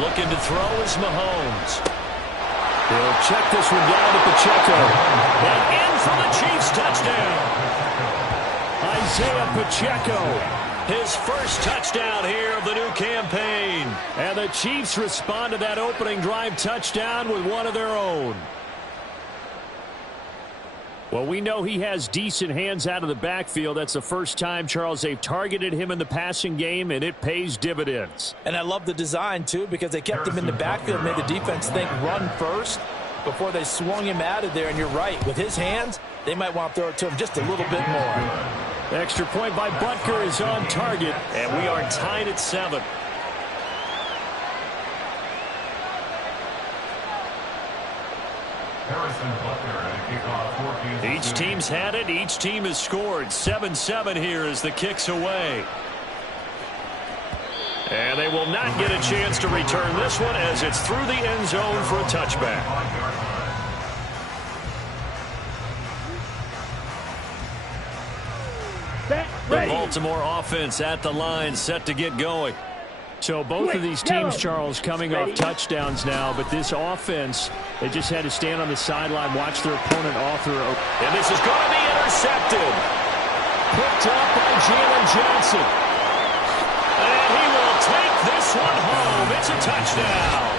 Looking to throw is Mahomes. He'll check this one down to Pacheco. And in for the Chiefs touchdown. Isaiah Pacheco. His first touchdown here of the new campaign. And the Chiefs respond to that opening drive touchdown with one of their own. Well, we know he has decent hands out of the backfield. That's the first time, Charles, they've targeted him in the passing game, and it pays dividends. And I love the design, too, because they kept him in the backfield, made the defense think run first before they swung him out of there. And you're right, with his hands, they might want to throw it to him just a little bit more. Extra point by Butker is on target, and we are tied at 7. Each team's had it. Each team has scored. 7-7 here as the kick's away. And they will not get a chance to return this one as it's through the end zone for a touchback. The Baltimore offense at the line, set to get going. So both of these teams, Charles, coming off touchdowns now, but this offense, they just had to stand on the sideline, watch their opponent author. And this is going to be intercepted. Picked up by Jalen Johnson. And he will take this one home. It's a touchdown.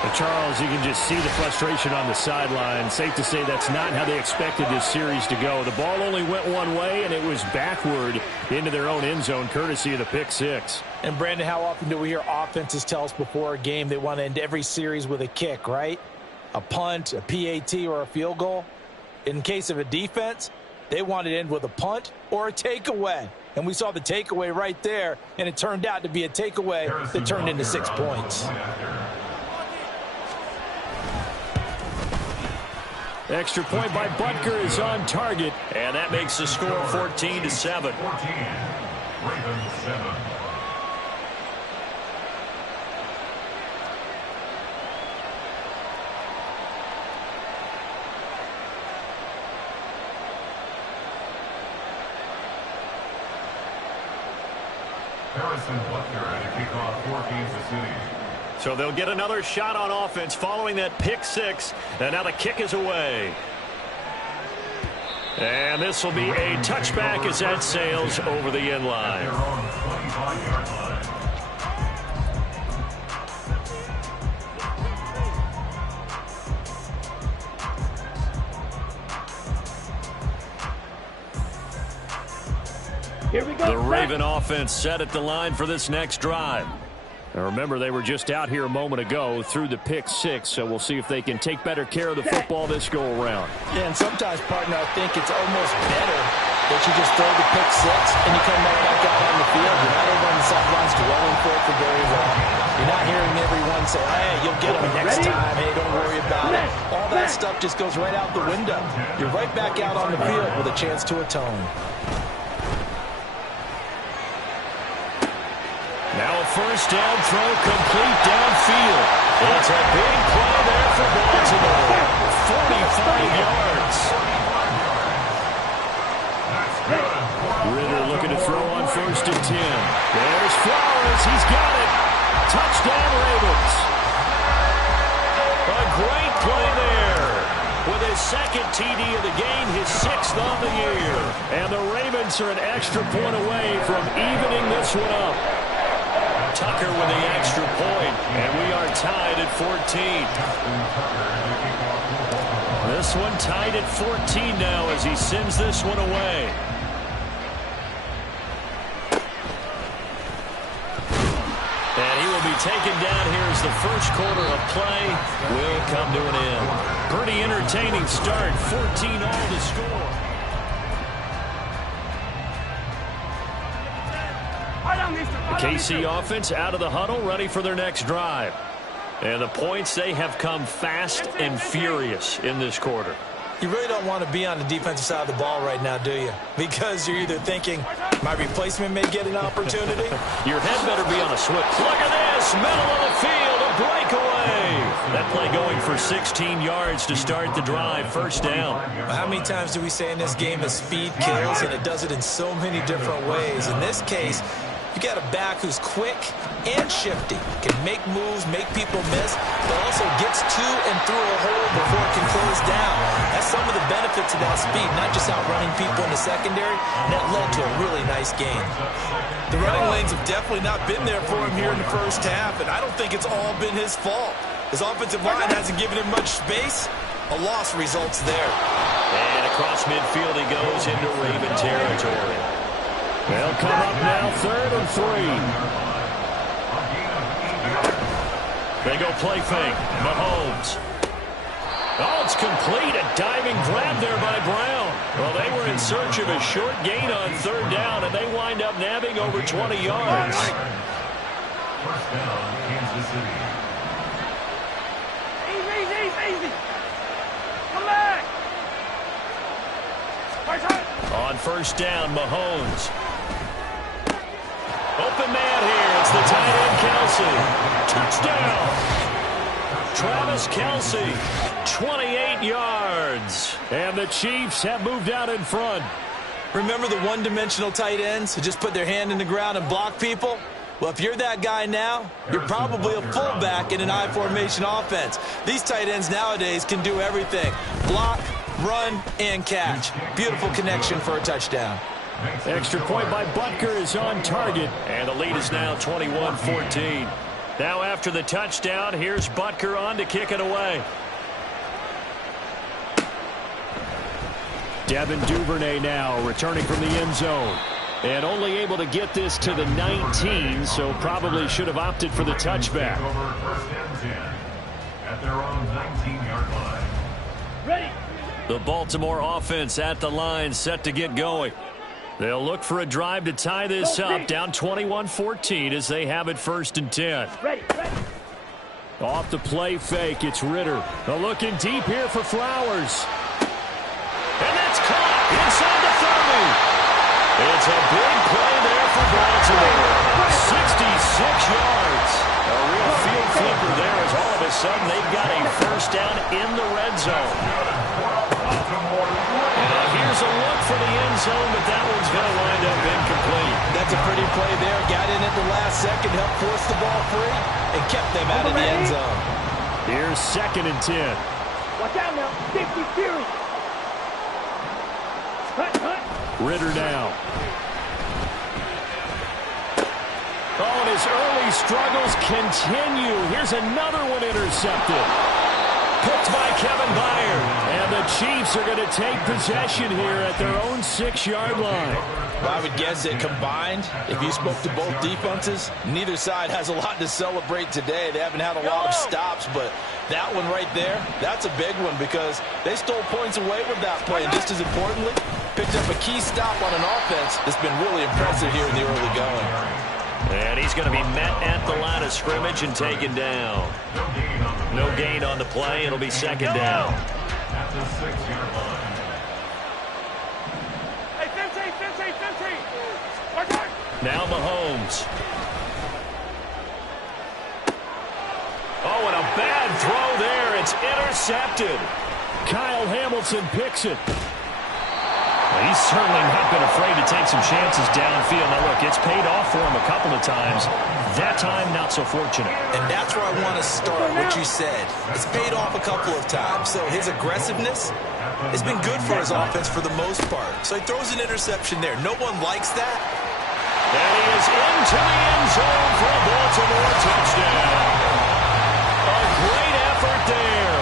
But Charles, you can just see the frustration on the sideline. Safe to say that's not how they expected this series to go. The ball only went one way, and it was backward into their own end zone, courtesy of the pick six. And, Brandon, how often do we hear offenses tell us before a game they want to end every series with a kick, right? A punt, a PAT, or a field goal. In case of a defense, they want to end with a punt or a takeaway. And we saw the takeaway right there, and it turned out to be a takeaway that turned into 6 points. Extra point by Butker is on target, and that makes the score 14-7. Ravens 7. Harrison Butker at a kickoff for Kansas City. So they'll get another shot on offense following that pick six. And now the kick is away. And this will be a touchback as that sails over the end line. Here we go. The Raven offense set at the line for this next drive. Now remember, they were just out here a moment ago through the pick six, so we'll see if they can take better care of the football this go-around. Yeah, and sometimes, partner, I think it's almost better that you just throw the pick six and you come right back out on the field. You're not over on the sidelines dwelling for very long. You're not hearing everyone say, hey, you'll get them next time. Hey, don't worry about it. All that stuff just goes right out the window. You're right back out on the field with a chance to atone. Now a first down throw complete downfield. It's a big play there for Baltimore. 45 yards. Ritter looking to throw on 1st and 10. There's Flowers. He's got it. Touchdown Ravens. A great play there. With his second TD of the game, his 6th on the year. And the Ravens are an extra point away from evening this one up. Tucker with the extra point, and we are tied at 14. This one tied at 14 now as he sends this one away. And he will be taken down here as the first quarter of play will come to an end. Pretty entertaining start, 14 all to score. The KC offense out of the huddle, ready for their next drive. And the points, they have come fast and furious in this quarter. You really don't want to be on the defensive side of the ball right now, do you? Because you're either thinking, my replacement may get an opportunity. Your head better be on a switch. Look at this, middle of the field, a breakaway. That play going for 16 yards to start the drive, first down. How many times do we say in this game that speed kills, and it does it in so many different ways? In this case, You got a back who's quick and shifty, can make moves, make people miss, but also gets to and through a hole before it can close down. That's some of the benefits of that speed, not just outrunning people in the secondary, and that led to a really nice game. The running lanes have definitely not been there for him here in the first half, and I don't think it's all been his fault. His offensive line hasn't given him much space. A loss results there. And across midfield he goes into Raven territory. They'll come up now 3rd and 3. They go play fake. Mahomes. Oh, it's complete. A diving grab there by Brown. Well, they were in search of a short gain on 3rd down, and they wind up nabbing over 20 yards. First down, Kansas City. Easy. Come back. On 1st down, Mahomes. Open man here. It's the tight end, Kelce. Touchdown. Travis Kelce, 28 yards. And the Chiefs have moved out in front. Remember the one-dimensional tight ends who just put their hand in the ground and block people? Well, if you're that guy now, you're probably a fullback in an I formation offense. These tight ends nowadays can do everything. Block, run, and catch. Beautiful connection for a touchdown. Extra point by Butker is on target, and the lead is now 21-14. Now after the touchdown, here's Butker on to kick it away. Devin Duvernay now returning from the end zone. And only able to get this to the 19, so probably should have opted for the touchback. Over 1st and 10 at their own 19-yard line. Ready. The Baltimore offense at the line, set to get going. They'll look for a drive to tie this up, down 21-14 as they have it 1st and 10. Ready. Off the play fake, it's Ritter. They're looking deep here for Flowers. And that's caught inside the 30. It's a big play there for Baltimore. 66 yards. A real field flipper there as all of a sudden they've got a 1st down in the red zone. Now here's a look for the end zone, but that one's going to wind up incomplete. That's a pretty play there. Got in at the last second, helped force the ball free, and kept them out of the end zone. Here's 2nd and 10. Watch out now. Safety Fury. Cut. Ritter now. Oh, and his early struggles continue. Here's another one intercepted. Picked by Kevin Byard. And the Chiefs are going to take possession here at their own 6-yard line. Well, I would guess that combined, if you spoke to both defenses, neither side has a lot to celebrate today. They haven't had a lot of stops, but that one right there, that's a big one because they stole points away with that play. And just as importantly, picked up a key stop on an offense that's been really impressive here in the early going. And he's going to be met at the line of scrimmage and taken down. No gain on the play. It'll be 2nd down. At the 6-yard line. Hey, 15. Mark. Now Mahomes. Oh, and a bad throw there. It's intercepted. Kyle Hamilton picks it. He's certainly not been afraid to take some chances downfield. Now, look, it's paid off for him a couple of times. That time, not so fortunate. And that's where I want to start, what you said. It's paid off a couple of times. So his aggressiveness has been good for his offense for the most part. So he throws an interception there. No one likes that. And he is into the end zone for a Baltimore touchdown. A great effort there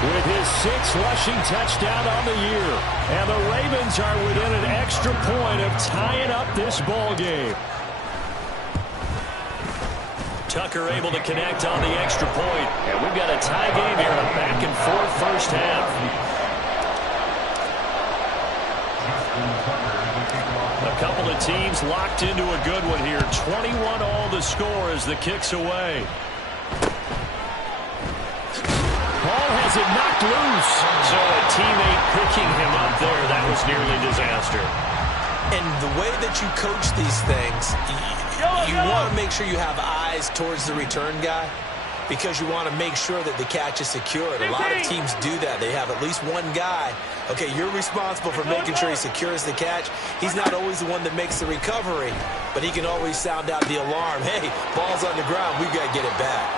with his 6th rushing touchdown on the year. And the Ravens are within an extra point of tying up this ball game. Tucker able to connect on the extra point. And we've got a tie game here, a back-and-forth first half. A couple of teams locked into a good one here. 21 all the score as the kick's away. Ball has it knocked loose. So a teammate picking him up there, that was nearly disaster. And the way that you coach these things, you want to make sure you have eyes towards the return guy. because you want to make sure that the catch is secured. A lot of teams do that. They have at least one guy. Okay, you're responsible for making sure he secures the catch. He's not always the one that makes the recovery, but he can always sound out the alarm. Hey, ball's on the ground. We've got to get it back.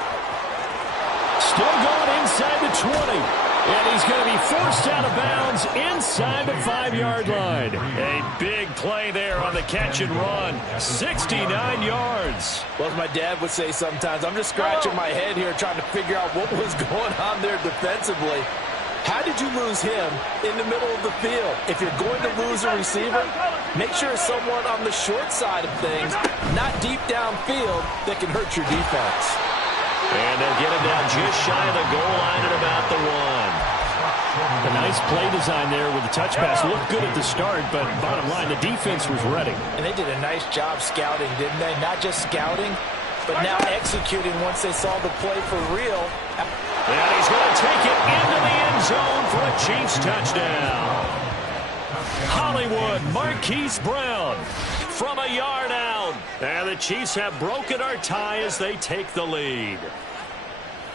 Still going inside the 20. And he's going to be forced out of bounds inside the 5-yard line. A big play there on the catch and run. 69 yards. Well, as my dad would say sometimes, I'm just scratching my head here trying to figure out what was going on there defensively. How did you lose him in the middle of the field? If you're going to lose a receiver, make sure it's someone on the short side of things, not deep downfield, that can hurt your defense. And they'll get him down just shy of the goal line at about the 1. A nice play design there with the touch pass. Looked good at the start, but bottom line, the defense was ready. And they did a nice job scouting, didn't they? Not just scouting, but now executing once they saw the play for real. And he's going to take it into the end zone for a Chiefs touchdown. Hollywood Marquise Brown from a yard out. And the Chiefs have broken our tie as they take the lead.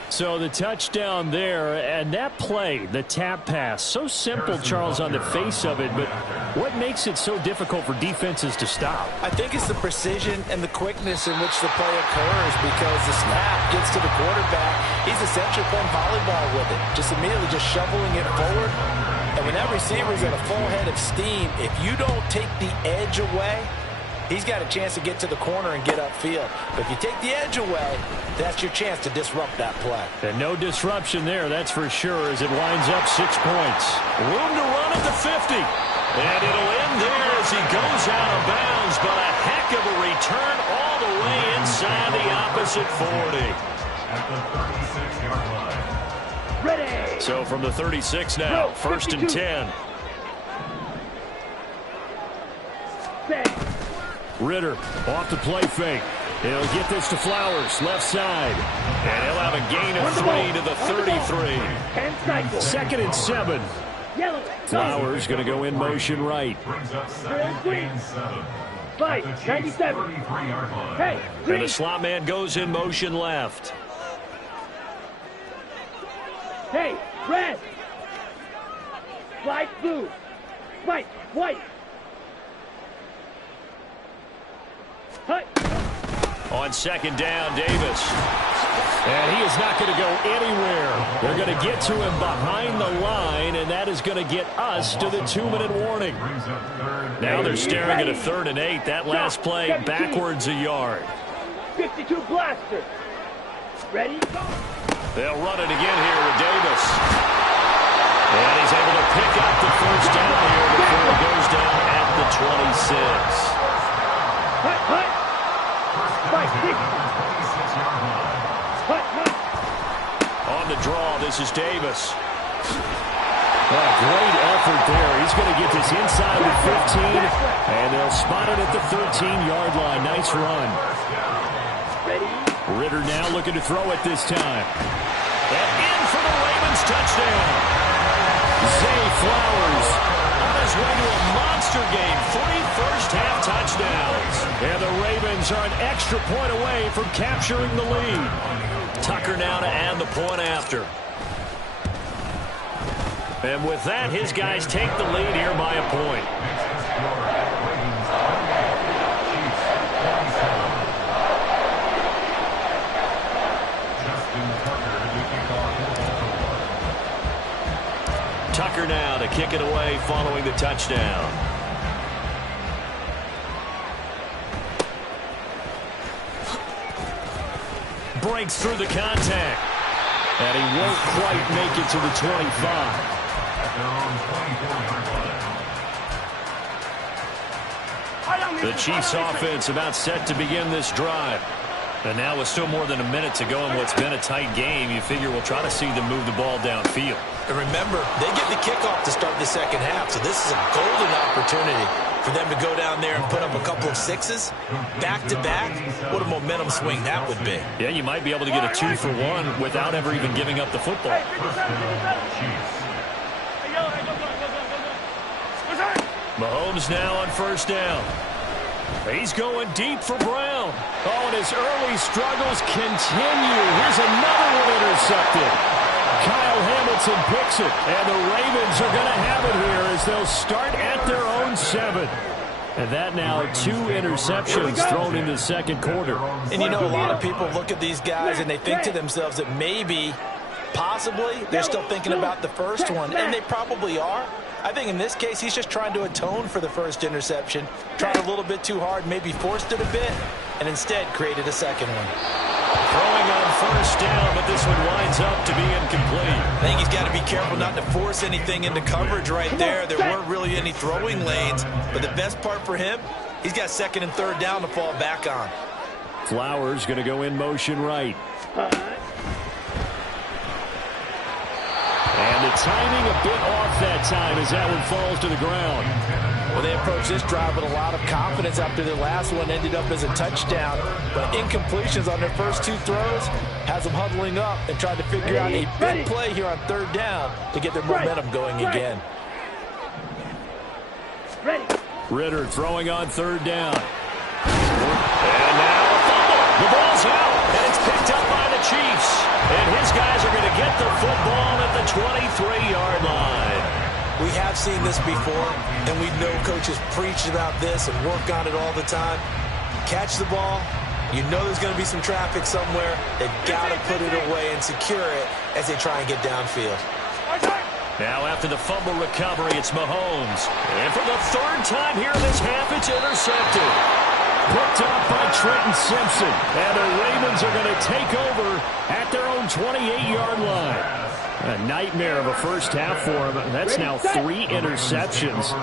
So the touchdown there, and that play, the tap pass, so simple, Charles, on the face of it, but what makes it so difficult for defenses to stop? I think it's the precision and the quickness in which the play occurs, because the snap gets to the quarterback. He's essentially playing volleyball with it, just immediately just shoveling it forward. And when that receiver's at a full head of steam, if you don't take the edge away, he's got a chance to get to the corner and get upfield. But if you take the edge away, that's your chance to disrupt that play. And no disruption there, that's for sure, as it winds up 6 points. Room to run at the 50. And it'll end there as he goes out of bounds, but a heck of a return all the way inside the opposite 40. At the 36-yard line. Ready. So from the 36 now, 1st and 10. Set. Ritter off the play fake. He'll get this to Flowers, left side. And he'll have a gain of 3 to the 33. 10 cycles. 2nd and 7. Yellow. Flowers going to go in motion right. Brings up 2nd and 7. Fight. At the Chiefs' 97. 33-yard line. Hey. And Green. the slot man goes in motion left. Hey. Red. Slide blue. White. White. Hut. On 2nd down, Davis. And he is not going to go anywhere. They're going to get to him behind the line, and that is going to get us to the 2-minute warning. Brings up 3rd. Now they're staring at a 3rd and 8. That last play backwards a yard. 52 blaster. Ready? They'll run it again here with Davis. And he's able to pick up the 1st down here before it goes down at the 26. Hut. Hut. Fight. 26-yard line. Hut. Hut. On the draw, this is Davis. Great effort there. He's going to get this inside the 15, and they'll spot it at the 13-yard line. Nice run. Ready? Ritter now looking to throw it this time. And in for the Ravens touchdown. Zay Flowers on his way to a monster game. 3 first-half touchdowns. And the Ravens are an extra point away from capturing the lead. Tucker now to add the point after. And with that, his guys take the lead here by a point. Tucker now to kick it away following the touchdown. Breaks through the contact. And he won't quite make it to the 25. The Chiefs offense about set to begin this drive. And now with still more than a minute to go in what's been a tight game, you figure we'll try to see them move the ball downfield. And remember, they get the kickoff to start the second half, so this is a golden opportunity for them to go down there and put up a couple of sixes back-to-back. What a momentum swing that would be. Yeah, you might be able to get a 2-for-1 without ever even giving up the football. Hey, Mahomes now on 1st down. He's going deep for Brown. Oh, and his early struggles continue. Here's another one intercepted. Kyle Hamilton picks it, and the Ravens are going to have it here as they'll start at their own 7. And that now 2 interceptions thrown in the second quarter. And you know, a lot of people look at these guys and they think to themselves that maybe, possibly, they're still thinking about the first one, and they probably are. I think in this case, he's just trying to atone for the first interception, tried a little bit too hard, maybe forced it a bit, and instead created a second one. Throwing on first down, but this one winds up to be incomplete. I think he's got to be careful not to force anything into coverage right there. There weren't really any throwing lanes, but the best part for him, he's got second and third down to fall back on. Flowers going to go in motion right. And the timing a bit off that time as that one falls to the ground. Well, they approached this drive with a lot of confidence after their last one ended up as a touchdown. But incompletions on their first 2 throws has them huddling up and trying to figure out a big play here on third down to get their momentum going again. Ritter throwing on third down. And now a fumble. The ball's out, and it's picked up by the Chiefs. And his guys are going to get the football at the 23-yard line. We have seen this before, and we know coaches preach about this and work on it all the time. Catch the ball. You know there's going to be some traffic somewhere. They've got to put it away and secure it as they try and get downfield. Now after the fumble recovery, it's Mahomes. And for the third time here in this half, it's intercepted. Picked up by Trenton Simpson. And the Ravens are going to take over at their own 28-yard line. A nightmare of a first half for him. That's now 3 interceptions.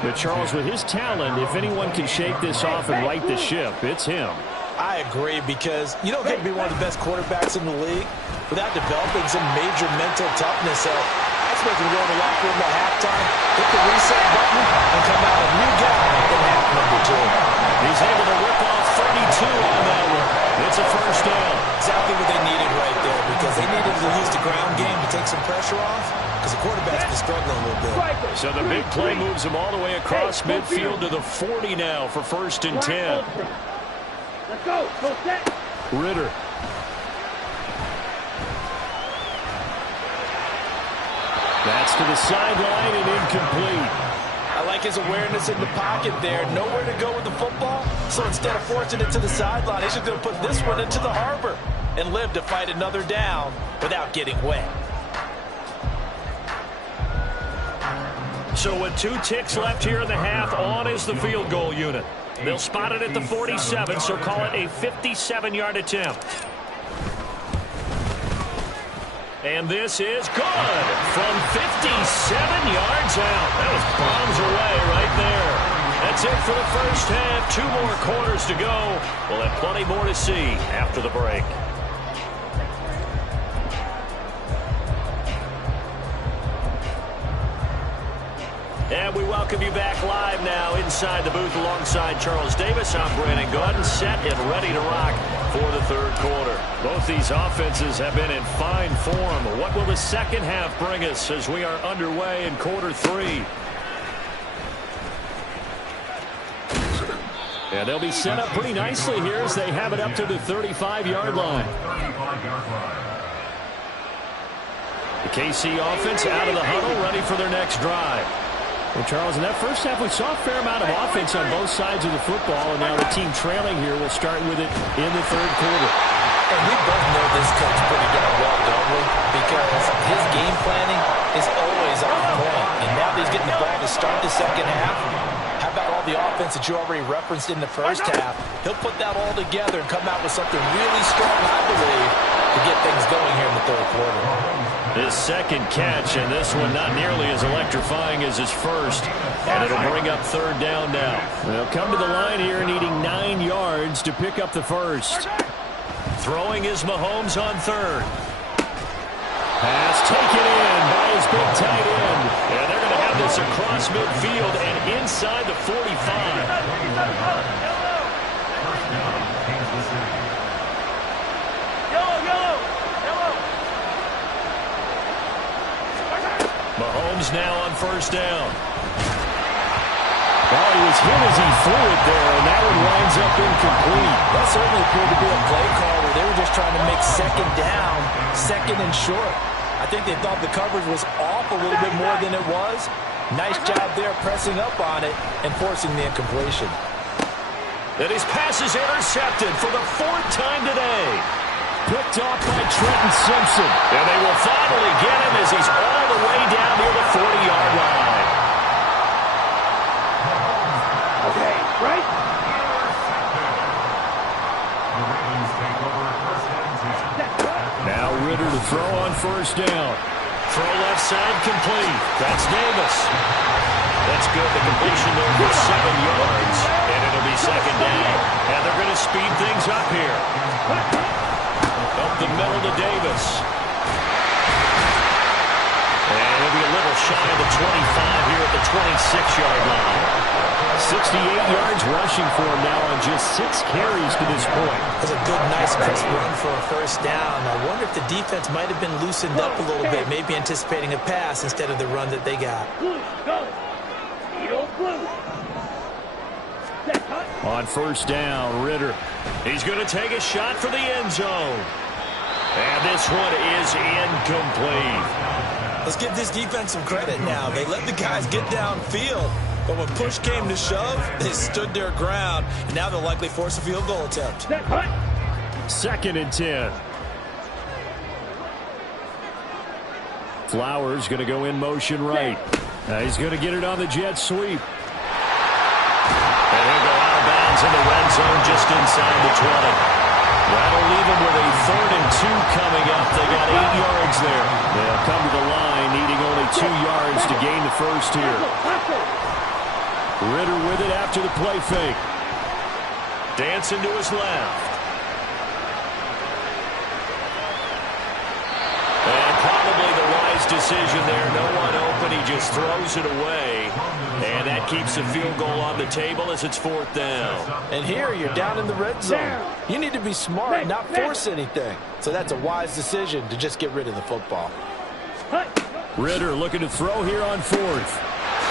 But Charles, with his talent, if anyone can shake this off and right the ship, it's him. I agree, because you don't get to be one of the best quarterbacks in the league without developing some major mental toughness. So I expect him to go in the locker room at halftime, hit the reset button, and come out a new guy in half number 2. He's able to rip off 32 on that one. It's a first down. Exactly what they needed right there, because they needed to use the ground game to take some pressure off, because the quarterback's been struggling a little bit. So the big play moves him all the way across midfield to the 40 now for first and 10. Let's go. Go set. Ritter. That's to the sideline and incomplete. I like his awareness in the pocket there. Nowhere to go with the football. So instead of forcing it to the sideline, he's just going to put this one into the harbor and live to fight another down without getting wet. So with 2 ticks left here in the half, on is the field goal unit. They'll spot it at the 47, so call it a 57-yard attempt. And this is good from 57 yards out. That was bombs away right there. That's it for the first half. 2 more quarters to go. We'll have plenty more to see after the break. And we welcome you back live now inside the booth alongside Charles Davis. I'm Brandon Gaudin, set and ready to rock for the third quarter. Both these offenses have been in fine form. What will the second half bring us as we are underway in quarter 3? And they'll be set up pretty nicely here as they have it up to the 35-yard line. The KC offense out of the huddle, ready for their next drive. Well, Charles, in that first half, we saw a fair amount of offense on both sides of the football, and now the team trailing here will start with it in the third quarter. And we both know this coach pretty darn well, don't we? Because his game planning is always on point. And now that he's getting the ball to start the second half, how about all the offense that you already referenced in the first half? He'll put that all together and come out with something really strong, I believe, to get things going here in the third quarter. His second catch, and this one not nearly as electrifying as his first. And it'll bring up third down now. They'll come to the line here needing 9 yards to pick up the first. Throwing is Mahomes on third. Pass taken in by his big tight end. And they're going to have this across midfield and inside the 45. Mahomes now on first down. Well, he was hit as he threw it there, and that one certainly appeared to be a play call where they were just trying to make second down, second and short. I think they thought the coverage was off a little bit more than it was. Nice job there pressing up on it and forcing the incompletion. And his pass is intercepted for the 4th time today. Picked off by Trenton Simpson. And they will finally get him as he's all the way down near the 40-yard line. Okay, right? Now Ritter to throw on 1st down. Throw left side complete. That's Davis. That's good. The completion there for 7 yards. And it'll be 2nd down. And they're going to speed things up here. Up the middle to Davis. And he'll be a little shy of the 25 here at the 26-yard line. 68 yards rushing for him now on just 6 carries to this point. That's a good, nice, crisp run for a 1st down. I wonder if the defense might have been loosened up a little bit, maybe anticipating a pass instead of the run that they got. On 1st down, Ritter. He's going to take a shot for the end zone. And this one is incomplete. Let's give this defense some credit now. They let the guys get downfield, but when push came to shove, they stood their ground. And now they'll likely force a field goal attempt. 2nd and 10. Flowers going to go in motion right. He's going to get it on the jet sweep. And he'll go out of bounds in the red zone just inside the 20. That'll leave him with a 3rd and 2 coming up. They got 8 yards there. They'll come to the line needing only 2 yards to gain the 1st here. Ritter with it after the play fake. Dancing to his left. And probably the wise decision there. No one open. He just throws it away. And that keeps the field goal on the table as it's 4th down. And here you're down in the red zone. You need to be smart and not force anything. So that's a wise decision to just get rid of the football. Ritter looking to throw here on 4th.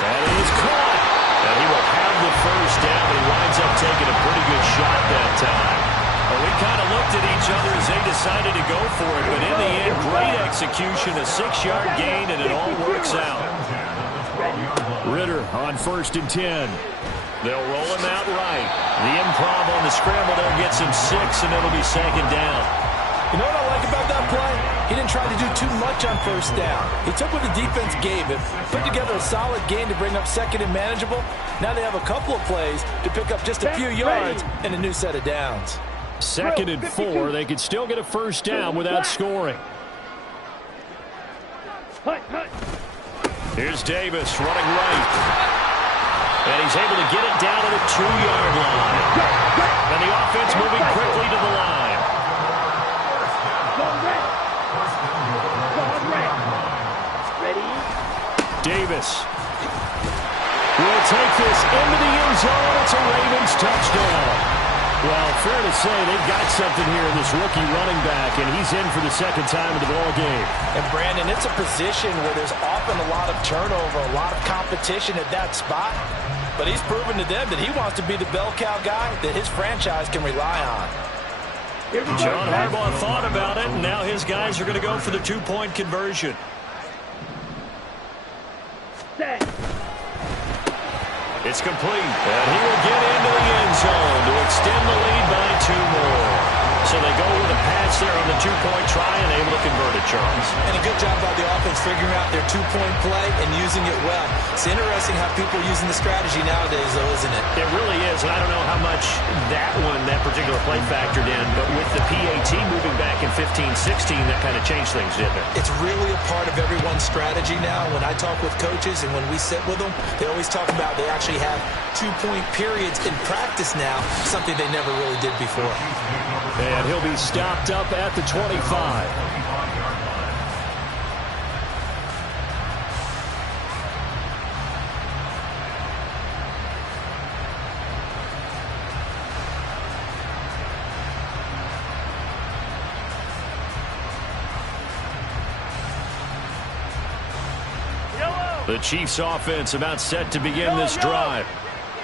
That is caught. And he will have the 1st down, but he winds up taking a pretty good shot that time. Well, we kind of looked at each other as they decided to go for it, but in the end, great execution, a 6-yard gain, and it all works out. Ritter on 1st and 10. They'll roll him out right. The improv on the scramble there gets him 6, and it'll be 2nd down. You know what I like about that play? He didn't try to do too much on 1st down. He took what the defense gave him, put together a solid game to bring up 2nd and manageable. Now they have a couple of plays to pick up just a few yards and a new set of downs. 2nd and 4. They could still get a 1st down without scoring. Here's Davis running right. And he's able to get it down to the 2-yard line. And the offense moving quickly to the line. Davis will take this into the end zone. It's a Ravens touchdown. Well, fair to say they've got something here in this rookie running back, and he's in for the 2nd time of the ball game. And, Brandon, it's a position where there's often a lot of turnover, a lot of competition at that spot. But he's proven to them that he wants to be the bell cow guy that his franchise can rely on. John Harbaugh thought about it, and now his guys are going to go for the 2-point conversion. It's complete, and he will get into the end zone to extend the lead by 2 more. So they go with a pass there on the 2-point try and able to convert it, Charles. And a good job by the offense figuring out their 2-point play and using it well. It's interesting how people are using the strategy nowadays, though, isn't it? It really is, and I don't know how much that particular play factored in, but with the PAT moving back in 15-16, that kind of changed things, didn't it? It's really a part of everyone's strategy now. When I talk with coaches and when we sit with them, they always talk about they actually have 2-point periods in practice now, something they never really did before. And he'll be stopped up at the 25. The Chiefs offense about set to begin this drive.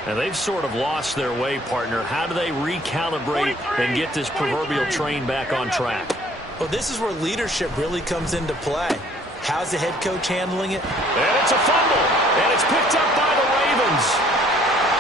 And they've sort of lost their way, partner. How do they recalibrate and get this proverbial train back on track? Well, this is where leadership really comes into play. How's the head coach handling it? And it's a fumble, and it's picked up by the Ravens.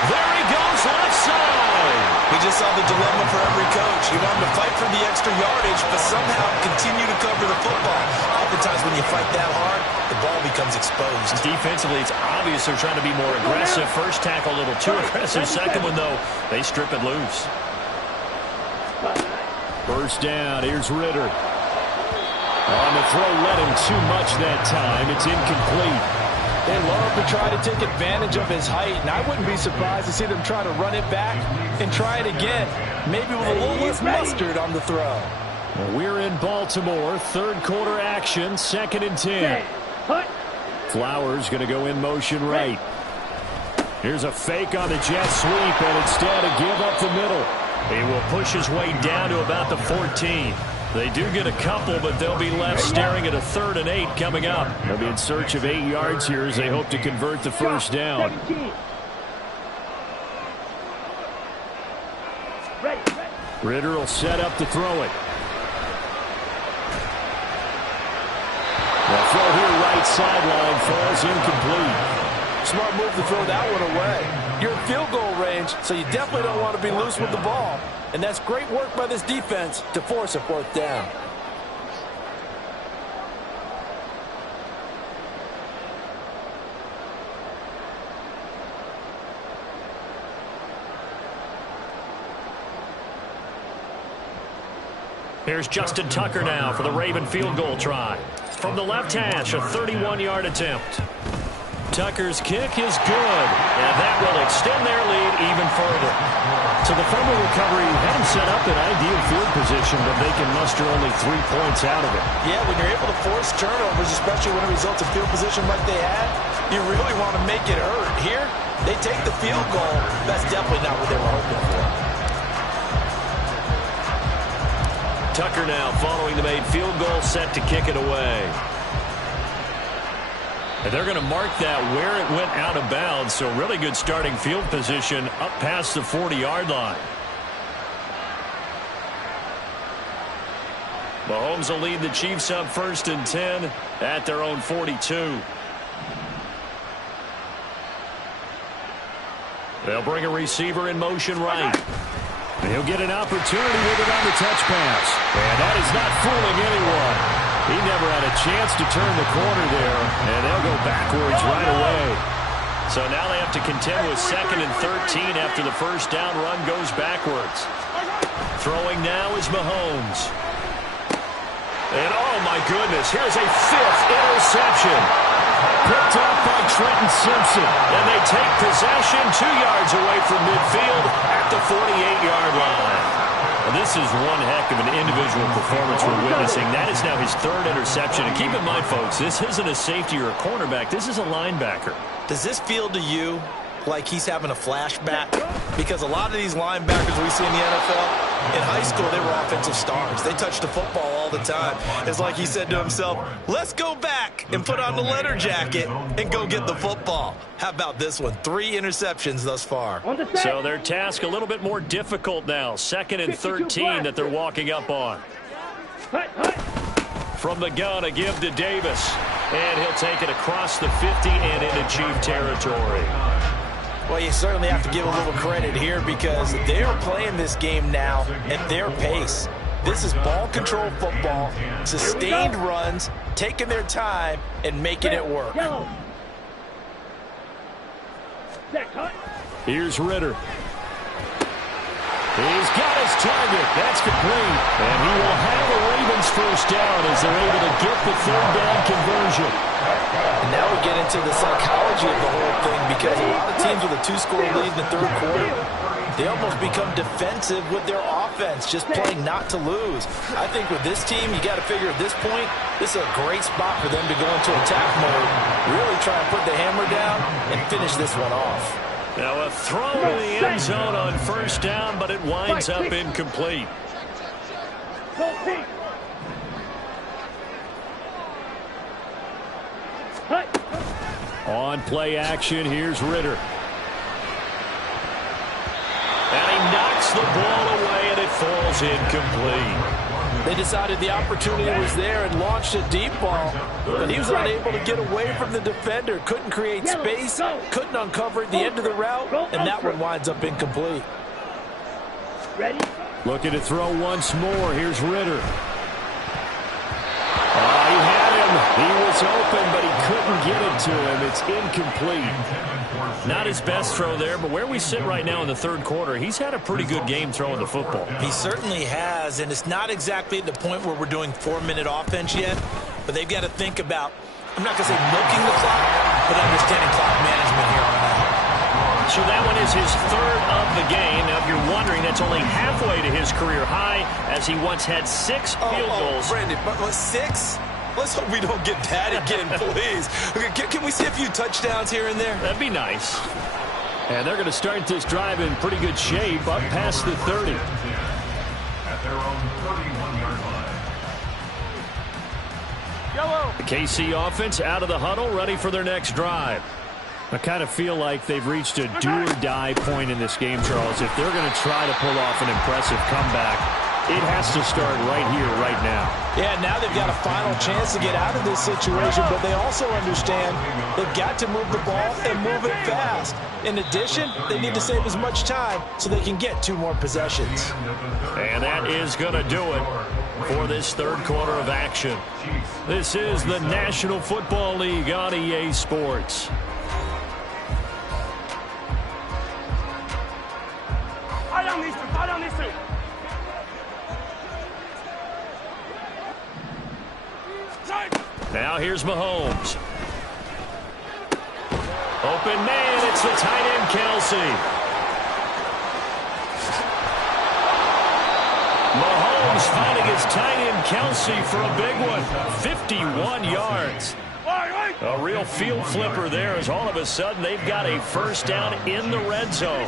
There he goes, left side. We just saw the dilemma for every coach. You want him to fight for the extra yardage, but somehow continue to cover the football. Oftentimes when you fight that hard, the ball becomes exposed. Defensively, it's obvious they're trying to be more aggressive. First tackle, a little too aggressive. Second one, though, they strip it loose. First down, here's Ritter. On the throw, led him too much that time. It's incomplete. They love to try to take advantage of his height, and I wouldn't be surprised to see them try to run it back and try it again, maybe with a little less mustard on the throw. Well, we're in Baltimore, third quarter action, 2nd and 10. Flowers going to go in motion right. Here's a fake on the jet sweep, and instead a give up the middle. He will push his way down to about the 14. They do get a couple, but they'll be left staring at a 3rd and 8 coming up. They'll be in search of 8 yards here as they hope to convert the first down. Ritter will set up to throw it. The throw here right sideline falls incomplete. Smart move to throw that one away. You're in field goal range, so you definitely don't want to be loose with the ball. And that's great work by this defense to force a 4th down. Here's Justin Tucker now for the Raven field goal try. From the left hash, a 31-yard attempt. Tucker's kick is good, and that will extend their lead even further. So the fumble recovery had them set up in ideal field position, but they can muster only 3 points out of it. Yeah, when you're able to force turnovers, especially when it results in field position like they had, you really want to make it hurt. Here, they take the field goal. That's definitely not what they were hoping for. Tucker now following the made field goal, set to kick it away. And they're going to mark that where it went out of bounds, so really good starting field position up past the 40-yard line. Mahomes will lead the Chiefs up 1st and 10 at their own 42. They'll bring a receiver in motion right. He'll get an opportunity with it on the touch pass. And that is not fooling anyone. He never had a chance to turn the corner there, and they'll go backwards right away. So now they have to contend with 2nd and 13 after the first down run goes backwards. Throwing now is Mahomes. And oh my goodness, here's a 5th interception. Picked up by Trenton Simpson. And they take possession 2 yards away from midfield at the 48-yard line. Well, this is one heck of an individual performance we're witnessing. That is now his 3rd interception. And keep in mind, folks, this isn't a safety or a cornerback. This is a linebacker. Does this feel to you like he's having a flashback? Because a lot of these linebackers we see in the NFL, in high school, they were offensive stars. They touched the football all the time. It's like he said to himself, let's go back and put on the leather jacket and go get the football. How about this one? 3 interceptions thus far. So their task a little bit more difficult now. 2nd and 13 that they're walking up on. From the gun, a give to Davis. And he'll take it across the 50 and into Chief territory. Well, you certainly have to give a little credit here because they are playing this game now at their pace. This is ball control football, sustained runs, taking their time, and making it work. Here's Ritter. He's got his target. That's complete. And he will have a Ravens first down as they're able to get the 3rd down conversion. And now we get into the psychology of the whole thing because a lot of teams with a 2-score lead in the 3rd quarter, they almost become defensive with their offense, just playing not to lose. I think with this team, you got to figure at this point, this is a great spot for them to go into attack mode, really try and put the hammer down and finish this one off. Now a throw to the end zone on first down, but it winds up incomplete. On play action, here's Ritter. knocks the ball away, and it falls incomplete. They decided the opportunity was there and launched a deep ball, but he was unable to get away from the defender. Couldn't create space, couldn't uncover at the end of the route, and that one winds up incomplete. Ready? Looking to throw once more. Here's Ritter. He had him. He was open, but he couldn't get it to him. It's incomplete. Not his best throw there, but where we sit right now in the third quarter, he's had a pretty good game throwing the football. He certainly has, and it's not exactly at the point where we're doing 4-minute offense yet, but they've got to think about, I'm not going to say milking the clock, but understanding clock management here on out. So that one is his third of the game. Now, if you're wondering, that's only halfway to his career high, as he once had 6 field goals. Brandon, but 6? Let's hope we don't get that again, please. Can we see a few touchdowns here and there? That'd be nice. And they're going to start this drive in pretty good shape, up past the 30. At their own 31-yard line. The KC offense out of the huddle, ready for their next drive. I kind of feel like they've reached a do-or-die point in this game, Charles. If they're going to try to pull off an impressive comeback, it has to start right here, right now. Yeah, now they've got a final chance to get out of this situation, but they also understand they've got to move the ball and move it fast. In addition, they need to save as much time so they can get 2 more possessions. And that is going to do it for this third quarter of action. This is the National Football League on EA Sports. Now here's Mahomes. Open man, it's the tight end Kelsey. Mahomes finding his tight end Kelsey for a big one. 51 yards. A real field flipper there, as all of a sudden they've got a first down in the red zone.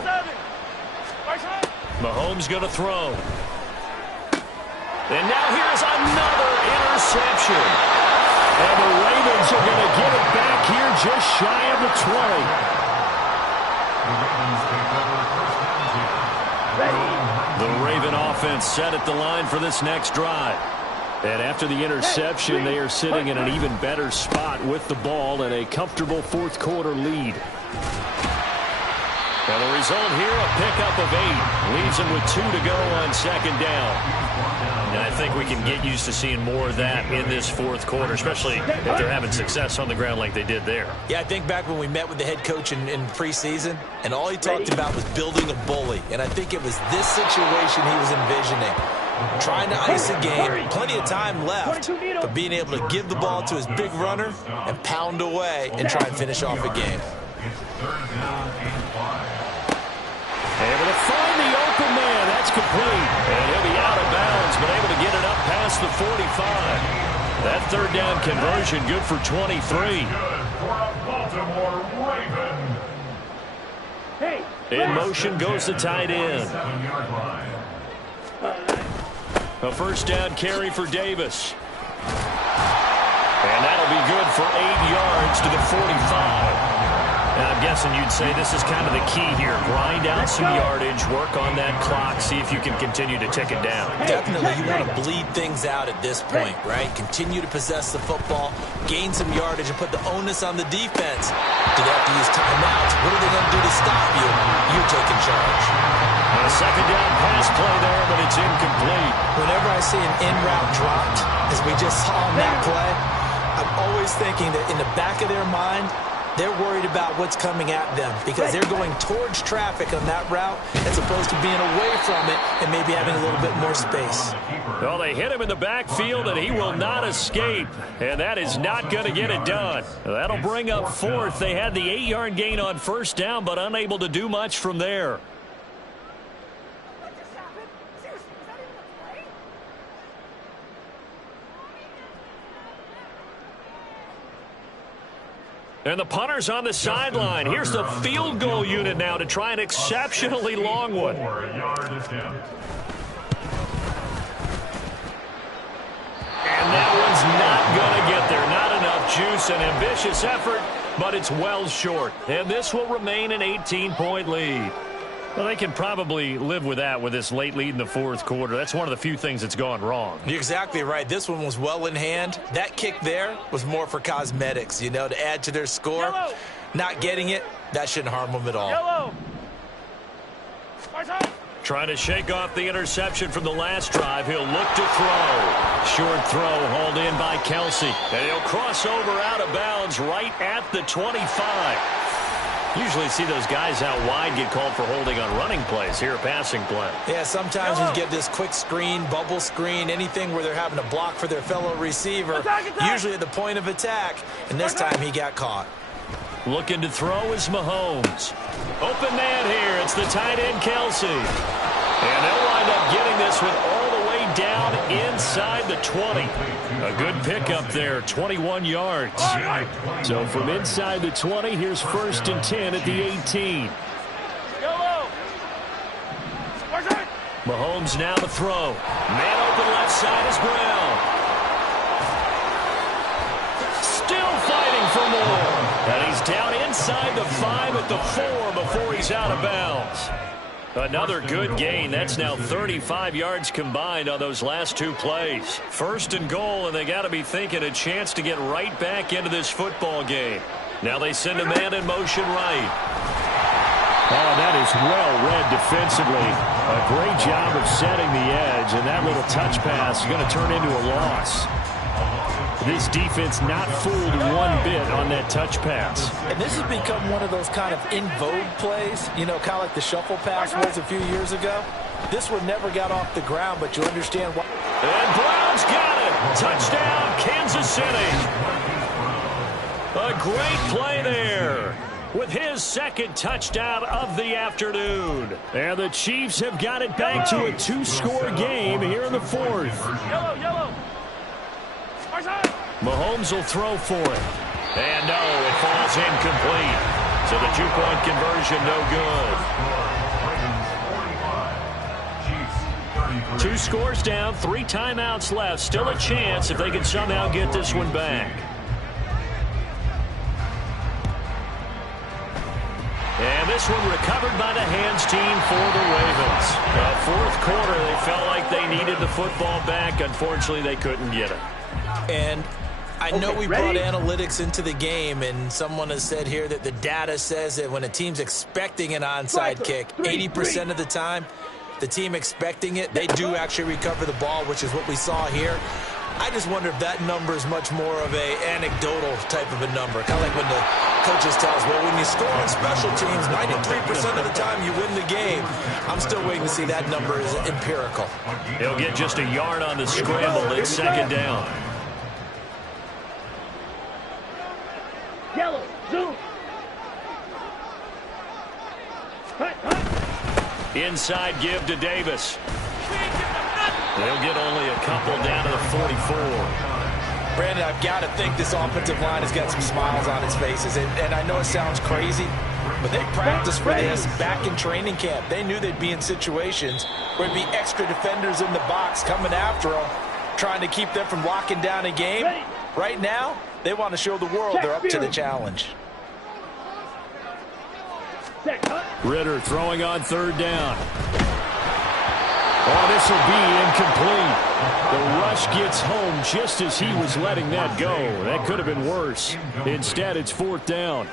Mahomes going to throw. And now here's another interception. And the Ravens are going to get it back here just shy of the 20. The Raven offense set at the line for this next drive. And after the interception, they are sitting in an even better spot with the ball and a comfortable fourth quarter lead. And the result here, a pickup of 8. Leaves them with 2 to go on second down. And I think we can get used to seeing more of that in this fourth quarter, especially if they're having success on the ground like they did there. Yeah, I think back when we met with the head coach in preseason, and all he talked about was building a bully. And I think it was this situation he was envisioning. Trying to ice a game, plenty of time left, but being able to give the ball to his big runner and pound away and try and finish off a game. Able to find the open man. That's complete. And he'll be out of bounds, but able to get it up past the 45. That third down conversion good for 23. In motion goes the tight end. A first down carry for Davis. And that'll be good for 8 yards to the 45. And I'm guessing you'd say this is kind of the key here. Grind out some yardage, work on that clock, see if you can continue to tick it down. Definitely, you want to bleed things out at this point, right? Continue to possess the football, gain some yardage, and put the onus on the defense. Do they have to use timeouts? What are they going to do to stop you? You're taking charge. A second down pass play there, but it's incomplete. Whenever I see an in-route dropped, as we just saw on that play, I'm always thinking that in the back of their mind, they're worried about what's coming at them because they're going towards traffic on that route as opposed to being away from it and maybe having a little bit more space. Well, they hit him in the backfield, and he will not escape, and that is not going to get it done. That'll bring up fourth. They had the 8-yard gain on first down, but unable to do much from there. And the punter's on the sideline. Here's the field goal unit now to try an exceptionally long one. And that one's not going to get there. Not enough juice. An ambitious effort, but it's well short. And this will remain an 18-point lead. Well, they can probably live with that with this late lead in the fourth quarter. That's one of the few things that's gone wrong. You're exactly right. This one was well in hand. That kick there was more for cosmetics, to add to their score. Yellow. Not getting it, that shouldn't harm them at all. Yellow. Trying to shake off the interception from the last drive. He'll look to throw. Short throw hauled in by Kelsey. And he'll cross over out of bounds right at the 25. Usually see those guys out wide get called for holding on running plays. Here, a passing play. Yeah, sometimes we get this quick screen, bubble screen, anything where they're having to block for their fellow receiver, usually at the point of attack, and this time he got caught. Looking to throw is Mahomes. Open man here. It's the tight end, Kelsey. And they'll wind up getting this one all the way down inside the 20. A good pickup there, 21 yards. So from inside the 20, here's 1st and 10 at the 18. Mahomes now to throw. Man open left side is Brown. Still fighting for more. And he's down inside the 5 at the 4 before he's out of bounds. Another good gain. That's now 35 yards combined on those last 2 plays. 1st and goal, and they got to be thinking a chance to get right back into this football game. Now they send a man in motion right. Oh, that is well read defensively. A great job of setting the edge, and that little touch pass is going to turn into a loss. This defense not fooled one bit on that touch pass. And this has become one of those kind of in vogue plays, kind of like the shuffle pass was a few years ago. This one never got off the ground, but you understand why. And Brown's got it. Touchdown, Kansas City. A great play there with his 2nd touchdown of the afternoon. And the Chiefs have got it back to a 2-score game here in the 4th. Yellow. Mahomes will throw for it. And no, it falls incomplete. So the 2-point conversion no good. 2 scores down, 3 timeouts left. Still a chance if they can somehow get this one back. And this one recovered by the hands team for the Ravens. Fourth quarter, they felt like they needed the football back. Unfortunately, they couldn't get it. And I know we brought analytics into the game, and someone has said here that the data says that when a team's expecting an onside kick, 80% of the time, the team expecting it, they do actually recover the ball, which is what we saw here. I just wonder if that number is much more of a anecdotal type of a number. Kind of like when the coaches tell us, well, when you score on special teams, 93% of the time you win the game. I'm still waiting to see that number is empirical. He'll get just a yard on the scramble. It's 2nd down. Yellow. Zoom. Inside give to Davis. They'll get only a couple down to the 44. Brandon, I've got to think this offensive line has got some smiles on its faces. And I know it sounds crazy, but they practiced for this back in training camp. They knew they'd be in situations where there'd be extra defenders in the box coming after them, trying to keep them from locking down a game. Right now, they want to show the world they're up to the challenge. Ritter throwing on 3rd down. Oh, this will be incomplete. The rush gets home just as he was letting that go. That could have been worse. Instead, it's 4th down.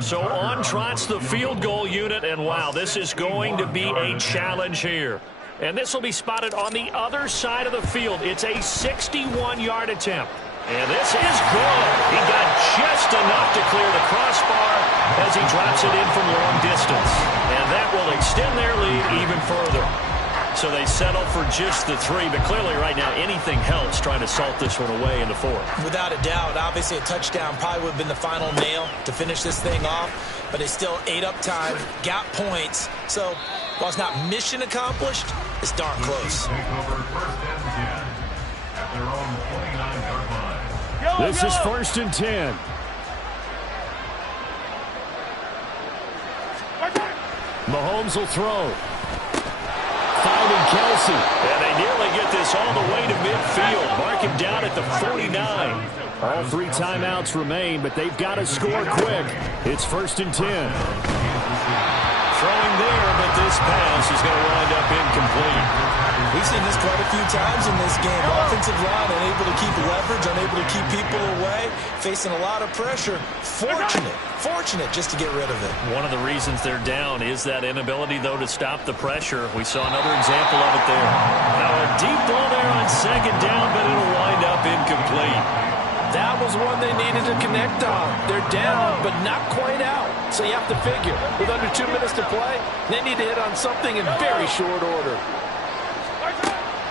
So on trots the field goal unit, and wow, this is going to be a challenge here. And this will be spotted on the other side of the field. It's a 61-yard attempt. And this is good. He got just enough to clear the crossbar as he drops it in from long distance. And that will extend their lead even further. So they settle for just the 3, but clearly right now anything helps trying to salt this one away in the 4th. Without a doubt, obviously a touchdown probably would have been the final nail to finish this thing off, but they still ate up time, got points. So while it's not mission accomplished, it's darn close. This is 1st and 10. Mahomes will throw. Finding Kelsey. And they nearly get this all the way to midfield. Mark him down at the 49. All 3 timeouts remain, but they've got to score quick. It's 1st and 10. Throwing there, but but this pass is going to wind up incomplete. We've seen this quite a few times in this game. Offensive line unable to keep leverage, unable to keep people away, facing a lot of pressure. Fortunate just to get rid of it. One of the reasons they're down is that inability, though, to stop the pressure. We saw another example of it there. Now a deep ball there on second down, but it'll wind up incomplete. That was one they needed to connect on. They're down, but not quite out. So you have to figure, with under 2 minutes to play, they need to hit on something in very short order.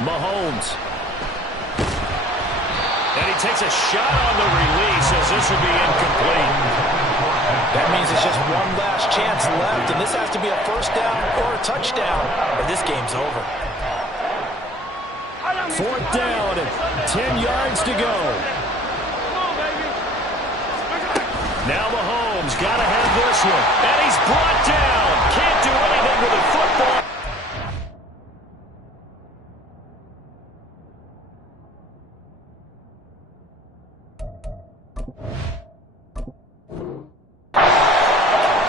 Mahomes. And he takes a shot on the release as this will be incomplete. That means it's just one last chance left, and this has to be a first down or a touchdown, or this game's over. Fourth down, 10 yards to go. Now Mahomes got to have this one, and he's brought down. Can't do anything with a football.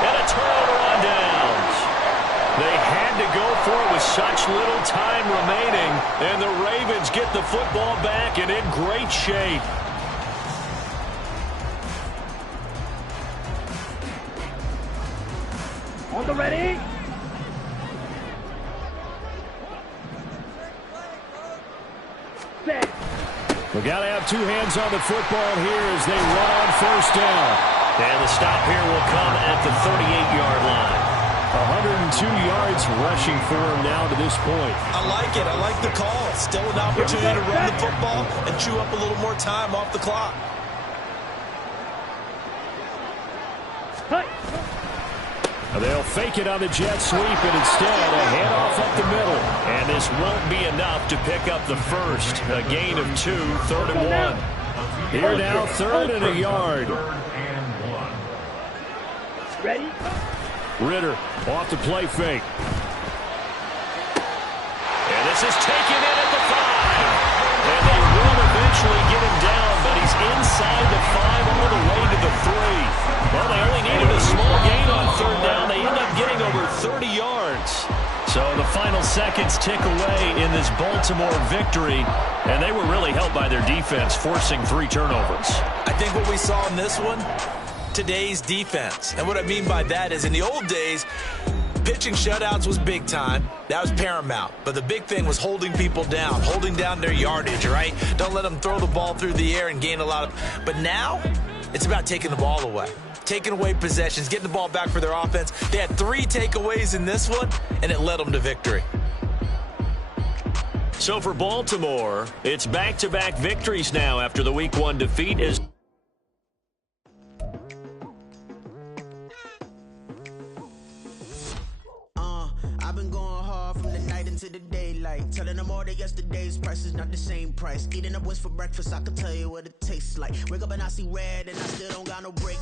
And a turnover on downs. They had to go for it with such little time remaining, and the Ravens get the football back and in great shape. On the ready. Set. We got to have two hands on the football here as they run on first down. And the stop here will come at the 38-yard line. 102 yards rushing for him now to this point. I like it. I like the call. Still an opportunity to run the football and chew up a little more time off the clock. They'll fake it on the jet sweep, and instead a handoff up the middle. And this won't be enough to pick up the first. A gain of 2, 3rd and 1. Here now, 3rd and a yard. Ready? Ritter off the play fake. And this is taken in at the 5. And they will eventually get him down, but he's inside the 5 all the way to the 3. Well, they only needed a small gain on 3rd down. They end up getting over 30 yards. So the final seconds tick away in this Baltimore victory, and they were really helped by their defense, forcing 3 turnovers. I think what we saw in this one, today's defense. And what I mean by that is in the old days, pitching shutouts was big time. That was paramount. But the big thing was holding people down, holding down their yardage, right? Don't let them throw the ball through the air and gain a lot of... But now, it's about taking the ball away. Taking away possessions, getting the ball back for their offense. They had 3 takeaways in this one, and it led them to victory. So for Baltimore, it's back-to-back victories now after the Week 1 defeat. I've been going hard from the night into the daylight, telling them all that yesterday's price is not the same price. Eating up what's for breakfast, I can tell you what it tastes like. Wake up and I see red and I still don't got no break.